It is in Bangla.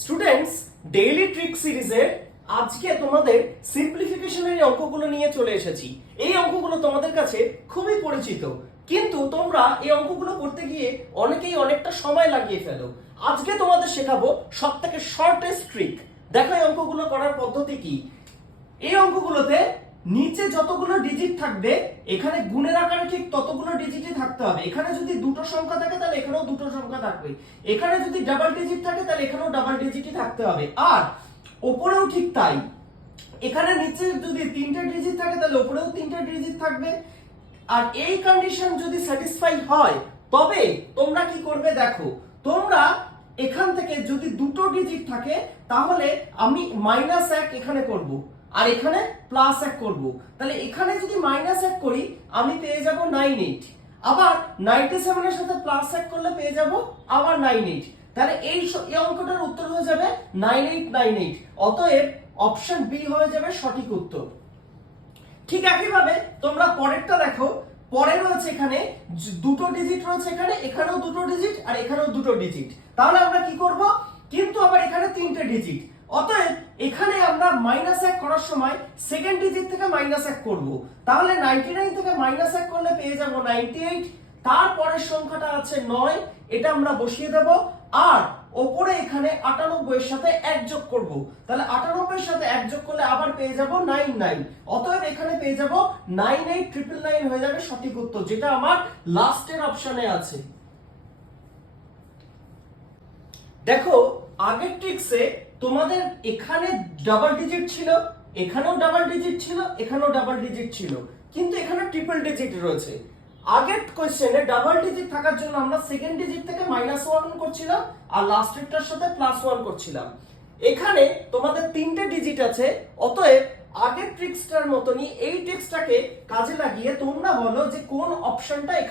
স্টুডেন্টস ডেইলি ট্রিক সিরিজে আজকে তোমাদের সিম্পলিফিকেশনের অঙ্কগুলো নিয়ে চলে এসেছি। এই অঙ্কগুলো তোমাদের কাছে খুবই পরিচিত। কিন্তু তোমরা এই অঙ্কগুলো করতে গিয়ে অনেকেই অনেকটা সময় লাগিয়ে ফেলো। আজকে তোমাদের শেখাবো সব থেকে শর্টেস্ট ট্রিক দেখো এই অঙ্কগুলো করার পদ্ধতি কি। এই অঙ্কগুলোতে নিচে যতগুলো ডিজিট থাকবে, এখানে গুণের আকারে ঠিক ততগুলো ডিজিটই থাকতে হবে। এখানে যদি দুটো সংখ্যা থাকে, তাহলে এখানেও দুটো সংখ্যা থাকবে এখানে যদি ডাবল ডিজিট থাকে, তাহলে এখানেও ডাবল ডিজিটই থাকতে হবে। আর ওপরেও ঠিক তাই। এখানে নিচে যদি তিনটে ডিজিট থাকে, তাহলে ওপরেও তিনটে ডিজিট থাকবে। আর এই কন্ডিশন যদি স্যাটিসফাই হয়, তবে তোমরা কি করবে দেখো, তোমরা এখান থেকে যদি দুটো ডিজিট থাকে, তাহলে আমি মাইনাস এক এখানে করব, আর এখানে প্লাস এক করব। তাহলে এখানে যদি মাইনাস এক করি, আমি পেয়ে যাব নাইন এইট আবার নাইনটি সেভেনের সাথে প্লাস এক করলে পেয়ে যাব আবার নাইন এইট তাহলে এই অঙ্কটার উত্তর হয়ে যাবে নাইন এইট নাইন এইট অতএব অপশন বি হয়ে যাবে সঠিক উত্তর। ঠিক একইভাবে তোমরা পরেরটা দেখো পরে রয়েছে এখানে দুটো ডিজিট রয়েছে এখানে, এখানেও দুটো ডিজিট আর এখানেও দুটো ডিজিট তাহলে আমরা কি করব? কিন্তু আবার এখানে তিনটে ডিজিট অতএব এখানে আমরা মাইনাস এক করার সময় সেকেন্ড ডিজিট থেকে মাইনাস এক করব। তাহলে নাইনটি নাইন থেকে মাইনাস এক করলে পেয়ে যাব নাইনটি এইট তারপরের সংখ্যাটা আছে নয়। এটা আমরা বসিয়ে দেব। আর ওপরে এখানে আটানব্বই এর সাথে এক যোগ করব। তাহলে আটানব্বই এর সাথে এক যোগ করলে আবার পেয়ে যাব নাইন নাইন। অতএব এখানে পেয়ে যাব নাইন এইট ট্রিপল নাইন হয়ে যাবে সঠিক উত্তর, যেটা আমার লাস্টের অপশনে আছে। দেখো, আগের ট্রিক্সে তোমাদের এখানে ডাবল ডিজিট ছিল, এখানেও ডাবল ডিজিট ছিল, এখানেও ডাবল ডিজিট ছিল। কিন্তু এখানে ট্রিপল ডিজিট রয়েছে। আগের কোয়েশ্চেনে ডাবল ডিজিট থাকার জন্য আমরা সেকেন্ড ডিজিট থেকে মাইনাস ওয়ান করছিলাম আর লাস্ট লাস্টেরটার সাথে প্লাস ওয়ান করছিলাম। এখানে তোমাদের তিনটে ডিজিট আছে, অতএব আগের ট্রিক্সটার মতনই এই ট্রিক্সটাকে কাজে লাগিয়ে তোমরা বলো যে কোন অপশনটা এখানে